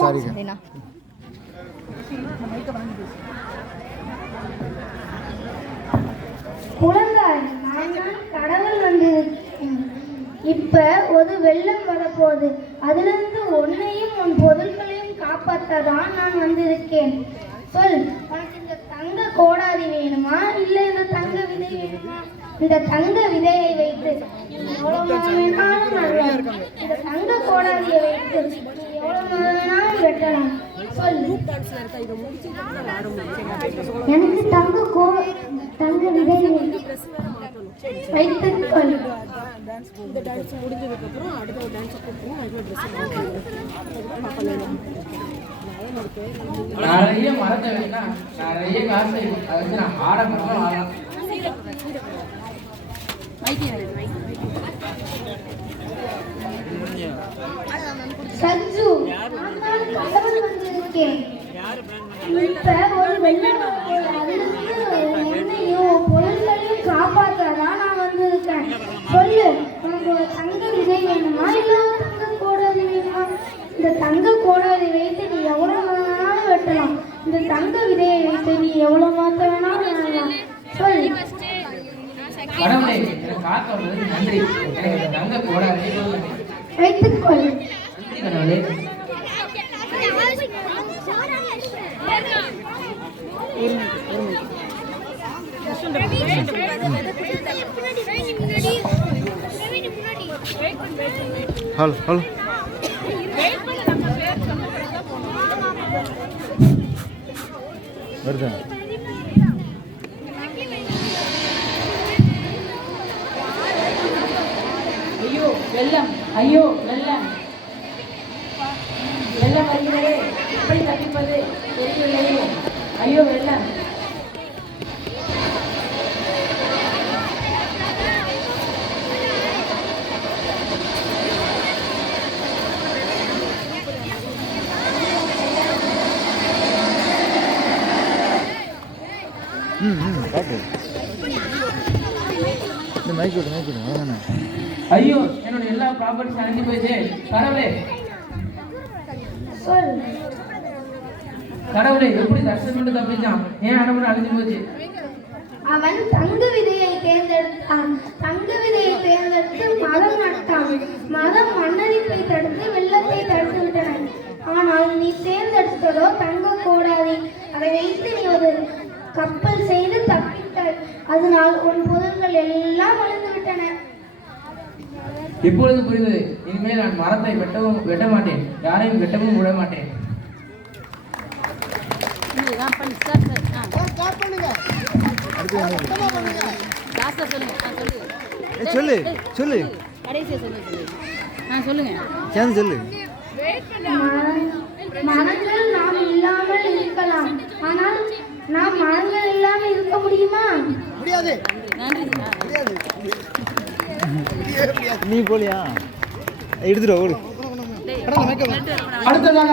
சரிண்ணா. கடவுள் வந்து இப்ப ஒரு வெள்ளம் வரப்போகுது. அதிலிருந்து உன்னையும் உன் பொருட்களையும் காப்பாற்றதான் நான் வந்திருக்கேன். சொல், உனக்கு இந்த தங்க கோடாரி வேணுமா இல்ல இந்த தங்க விதை வேணுமா? இந்த தங்க விதையை வைத்து எவ்வளவு வேணாலும் நடலாம். இந்த தங்க கோடாரியை வைத்து எவ்வளவு வேணாலும் வெட்டலாம். சொல், எனக்கு தங்க விதை வைத்துக்கொள். நிறைய மரத்தை வேணா நிறைய காசு அதுக்கு நான் ஆடம்பரமா ஆகலாம். சஞ்சு, நான் கடவுள் வந்திருக்கேன். இப்ப ஒரு வெள்ளம் என்னையும் பொருள்களையும் காப்பாற்றதான் நான் வந்திருக்கேன். சொல்லு, உனக்கு ஒரு தங்க விதை வேணுமா இல்ல தங்க கோடாரி வேணுமா? இந்த தங்க கோடாரி வைத்து நீ எவ்வளவு வேணாலும் வெட்டலாம். இந்த தங்க விதையை வைத்து நீ எவ்வளவு மாத்த வேணாலும் வெட்டலாம். சொல்லு. கடவுளே, எனக்கு காத்து வந்ததுக்கு நன்றி. எனக்கு தங்க கோடாரி வைத்துக்கொள். கடவுளே. ஹலோ ஹலோ வருதா? ஐயோ வெள்ளம், ஐயோ வெள்ளம், வெள்ளம் வருகிறதே, எப்படி தப்பிப்பது தெரியவில்லையே. ஐயோ வெள்ளம். ஐயோ, என்னோட எல்லா ப்ராப்பர்ட்டிஸ் அழிஞ்சு போயிடுச்சு. கடவுளே, கடவுளே, எப்படி தர்ஷன் மட்டும் தப்பிச்சான்? ஏன் அனுமதி அழிஞ்சு போச்சு? அவன் தங்க விதையை தேர்ந்தெடுத்தான். தங்க விதையை தேர்ந்தெடுத்து மரம் நட்டான். மரம் மண்ணரிப்பை தடுத்து வெள்ளத்தை தடுத்து விட்டன. ஆனால் நீ தேர்ந்தெடுத்ததோ தங்க கோடாரி. அதை வைத்து நீ ஒரு கப்பல் செய்து தப்பித்தாய். அதனால் உன் பொருள்கள் எல்லாம் அழிந்து விட்டன. இப்பொழுது புரிந்தது. இனிமேல் நான் மரத்தை வெட்ட மாட்டேன், யாரையும் வெட்டவும் விட மாட்டேன். சொல்லு சொல்லு சொல்லு. மரங்கள் நாம் இல்லாமல் இருக்கலாம், ஆனால் நாம் மரங்கள் இல்லாமல் இருக்க முடியுமா? முடியாது. நீ போலியா? எடுத்துட்டு ஓடு. அடுத்ததாக